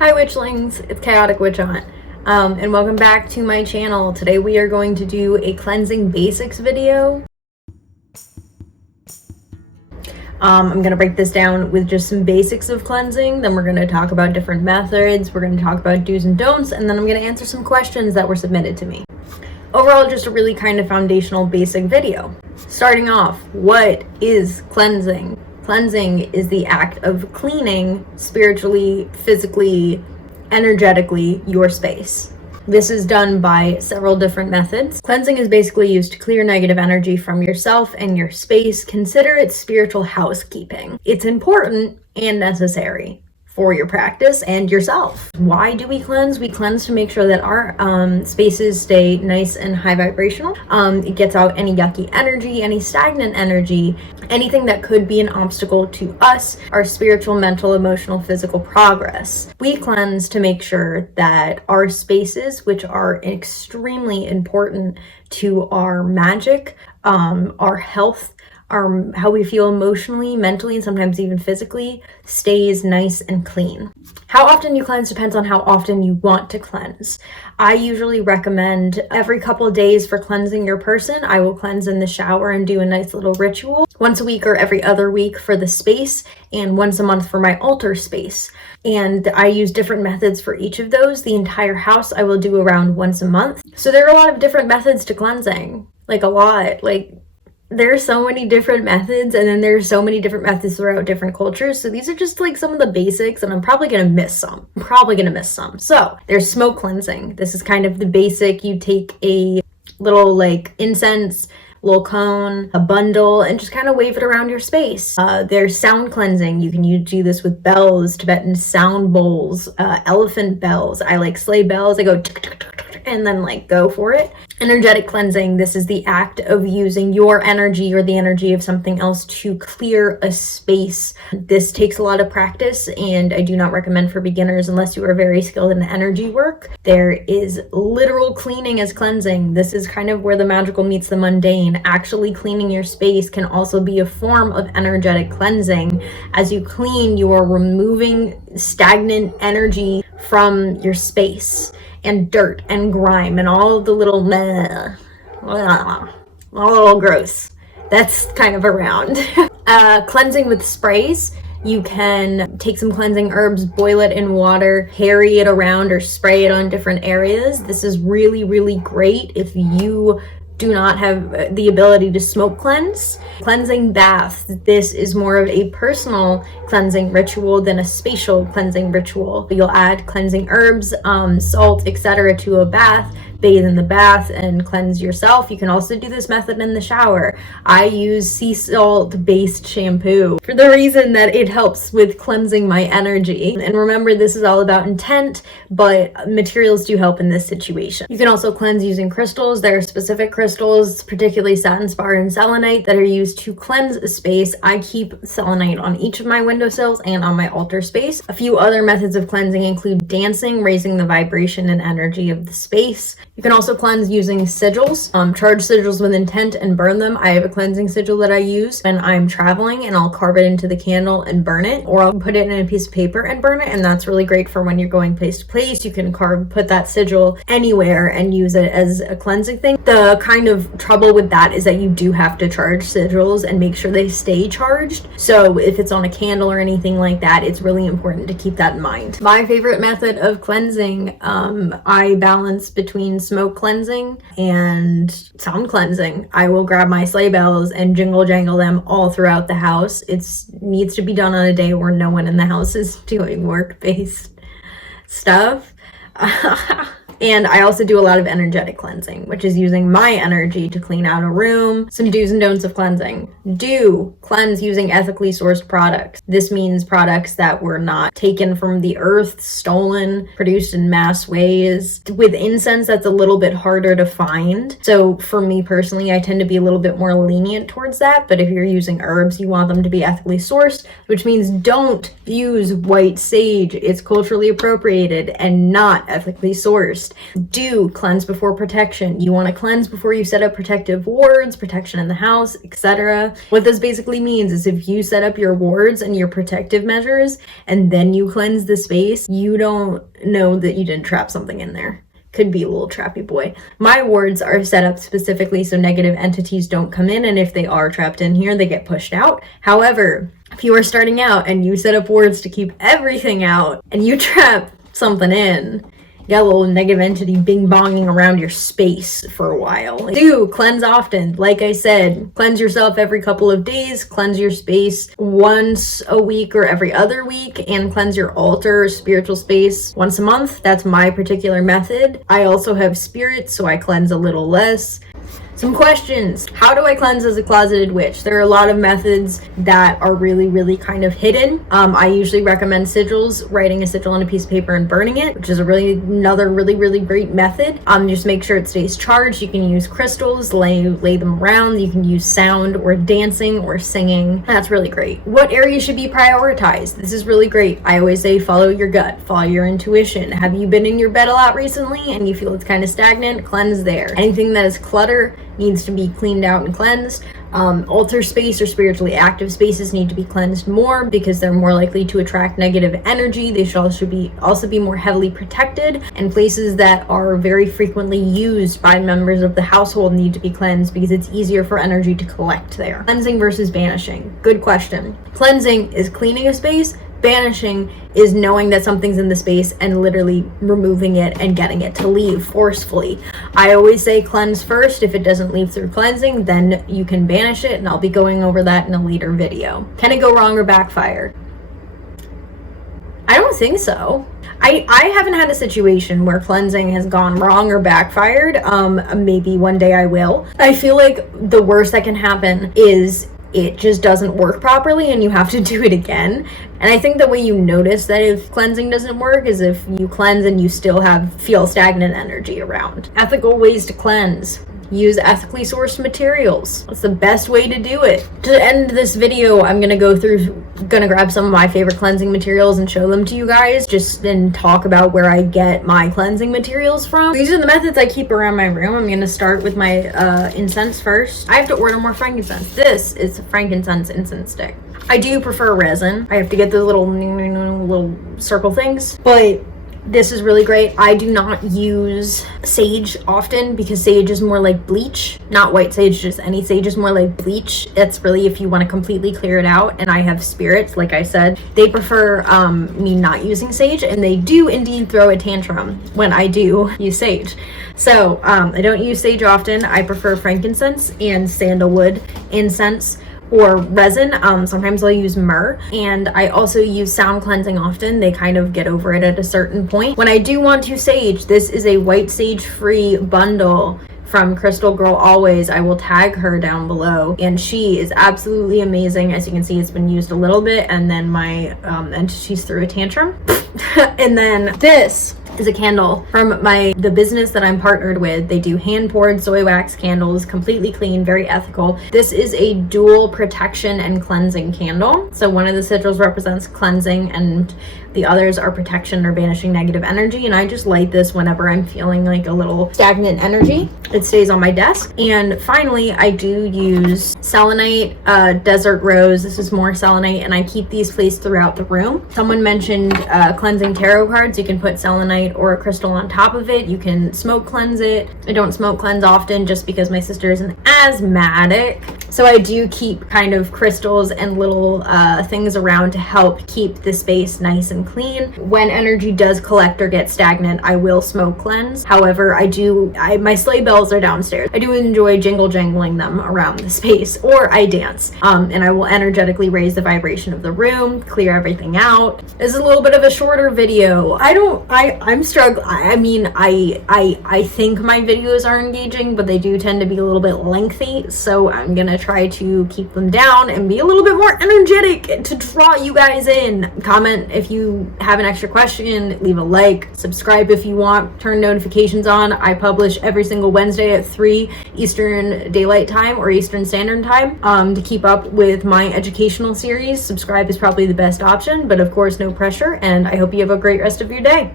Hi witchlings, it's Chaotic Witch Aunt, and welcome back to my channel. Today we are going to do a cleansing basics video. I'm going to break this down with just some basics of cleansing, then we're going to talk about different methods, we're going to talk about do's and don'ts, and then I'm going to answer some questions that were submitted to me. Overall, just a really kind of foundational basic video. Starting off, what is cleansing? Cleansing is the act of cleaning spiritually, physically, energetically your space. This is done by several different methods. Cleansing is basically used to clear negative energy from yourself and your space. Consider it spiritual housekeeping. It's important and necessary for your practice and yourself. Why do we cleanse? We cleanse to make sure that our spaces stay nice and high vibrational. It gets out any yucky energy, any stagnant energy, anything that could be an obstacle to us, our spiritual, mental, emotional, physical progress. We cleanse to make sure that our spaces, which are extremely important to our magic, our health, how we feel emotionally, mentally, and sometimes even physically, stays nice and clean. How often you cleanse depends on how often you want to cleanse. I usually recommend every couple of days for cleansing your person. I will cleanse in the shower and do a nice little ritual. Once a week or every other week for the space, and once a month for my altar space. And I use different methods for each of those. The entire house I will do around once a month. So there are a lot of different methods to cleansing. Like a lot. There's so many different methods, and then there's so many different methods throughout different cultures. So these are just like some of the basics, and I'm probably gonna miss some. So there's smoke cleansing. This is kind of the basic. You take a little like incense, little cone, a bundle, and just kind of wave it around your space. There's sound cleansing. You can do this with bells, Tibetan sound bowls, elephant bells. I like sleigh bells. I go and then like go for it. Energetic cleansing. This is the act of using your energy or the energy of something else to clear a space. This takes a lot of practice, and I do not recommend for beginners unless you are very skilled in energy work. There is literal cleaning as cleansing. This is kind of where the magical meets the mundane. Actually cleaning your space can also be a form of energetic cleansing. As you clean, you are removing stagnant energy from your space, and dirt and grime and all the little all little gross that's kind of around. Cleansing with sprays. You can take some cleansing herbs, boil it in water, harry it around, or spray it on different areas. This is really, really great if you do not have the ability to smoke cleanse. Cleansing bath. This is more of a personal cleansing ritual than a spatial cleansing ritual. You'll add cleansing herbs, salt, etc. to a bath, bathe in the bath, and cleanse yourself. You can also do this method in the shower. I use sea salt based shampoo for the reason that it helps with cleansing my energy. And remember, this is all about intent, but materials do help in this situation. You can also cleanse using crystals. There are specific crystals, particularly satin spar and selenite, that are used to cleanse a space. I keep selenite on each of my windowsills and on my altar space. A few other methods of cleansing include dancing, raising the vibration and energy of the space. You can also cleanse using sigils, charge sigils with intent and burn them. I have a cleansing sigil that I use when I'm traveling, and I'll carve it into the candle and burn it, or I'll put it in a piece of paper and burn it, and that's really great for when you're going place to place. You can put that sigil anywhere and use it as a cleansing thing. The kind of trouble with that is that you do have to charge sigils and make sure they stay charged. So if it's on a candle or anything like that, it's really important to keep that in mind. My favorite method of cleansing, I balance between smoke cleansing and sound cleansing. I will grab my sleigh bells and jingle jangle them all throughout the house. It needs to be done on a day where no one in the house is doing work-based stuff. And I also do a lot of energetic cleansing, which is using my energy to clean out a room. Some do's and don'ts of cleansing. Do cleanse using ethically sourced products. This means products that were not taken from the earth, stolen, produced in mass ways. With incense, that's a little bit harder to find. So for me personally, I tend to be a little bit more lenient towards that. But if you're using herbs, you want them to be ethically sourced, which means don't use white sage. It's culturally appropriated and not ethically sourced. list. Do cleanse before protection. You want to cleanse before you set up protective wards, protection in the house, etc. What this basically means is if you set up your wards and your protective measures and then you cleanse the space, you don't know that you didn't trap something in there. Could be a little trappy boy. My wards are set up specifically so negative entities don't come in, and if they are trapped in here, they get pushed out. However, if you are starting out and you set up wards to keep everything out and you trap something in, you got a little negative entity bing-bonging around your space for a while. Do cleanse often. Like I said, cleanse yourself every couple of days, cleanse your space once a week or every other week, and cleanse your altar or spiritual space once a month. That's my particular method. I also have spirits, so I cleanse a little less. Some questions. How do I cleanse as a closeted witch? There are a lot of methods that are really kind of hidden. I usually recommend sigils, writing a sigil on a piece of paper and burning it, which is another really great method. Just make sure it stays charged. You can use crystals, lay them around. You can use sound or dancing or singing. That's really great. What areas should be prioritized? This is really great. I always say follow your gut, follow your intuition. Have you been in your bed a lot recently and you feel it's kind of stagnant? Cleanse there. Anything that is clutter needs to be cleaned out and cleansed. Altar space or spiritually active spaces need to be cleansed more because they're more likely to attract negative energy. They should also be more heavily protected, and places that are very frequently used by members of the household need to be cleansed because it's easier for energy to collect there. Cleansing versus banishing. Good question. Cleansing is cleaning a space. Banishing is knowing that something's in the space and literally removing it and getting it to leave forcefully. I always say cleanse first. If it doesn't leave through cleansing, then you can banish it, and I'll be going over that in a later video. Can it go wrong or backfire? I don't think so. I haven't had a situation where cleansing has gone wrong or backfired. Maybe one day I will. I feel like the worst that can happen is it just doesn't work properly and you have to do it again. And I think the way you notice that if cleansing doesn't work is if you cleanse and you still feel stagnant energy around. Ethical ways to cleanse. Use ethically sourced materials. That's the best way to do it. To end this video, I'm gonna grab some of my favorite cleansing materials and show them to you guys, and talk about where I get my cleansing materials from. These are the methods I keep around my room. I'm gonna start with my incense first. I have to order more frankincense. This is a frankincense incense stick. I do prefer resin. I have to get the little circle things, but this is really great. I do not use sage often because sage is more like bleach. Not white sage, just any sage is more like bleach. It's really if you want to completely clear it out. And I have spirits, like I said. They prefer me not using sage, and they do indeed throw a tantrum when I do use sage. So I don't use sage often. I prefer frankincense and sandalwood incense or resin. Sometimes I'll use myrrh, and I also use sound cleansing often. They kind of get over it at a certain point. When I do want to sage, this is a white sage free bundle from Crystal Girl Always. I will tag her down below, and she is absolutely amazing. As you can see, it's been used a little bit, and then my entities threw a tantrum. And then this is a candle from the business that I'm partnered with. They do hand poured soy wax candles, completely clean, very ethical. This is a dual protection and cleansing candle. So one of the sigils represents cleansing and the others are protection or banishing negative energy. And I just light this whenever I'm feeling like a little stagnant energy. It stays on my desk. And finally, I do use selenite, desert rose. This is more selenite, and I keep these placed throughout the room. Someone mentioned cleansing tarot cards. You can put selenite or a crystal on top of it. You can smoke cleanse it. I don't smoke cleanse often just because my sister is an asthmatic. So I do keep kind of crystals and little things around to help keep the space nice and clean. When energy does collect or get stagnant, I will smoke cleanse. However, my sleigh bells are downstairs. I do enjoy jangling them around the space, or I dance. And I will energetically raise the vibration of the room, clear everything out. This is a little bit of a shorter video. I'm struggling. I mean, I think my videos are engaging, but they do tend to be a little bit lengthy. So I'm gonna try to keep them down and be a little bit more energetic to draw you guys in. Comment if you have an extra question, leave a like, subscribe if you want, turn notifications on. I publish every single Wednesday at 3 Eastern Daylight Time or Eastern Standard Time to keep up with my educational series. Subscribe is probably the best option, but of course, no pressure, and I hope you have a great rest of your day.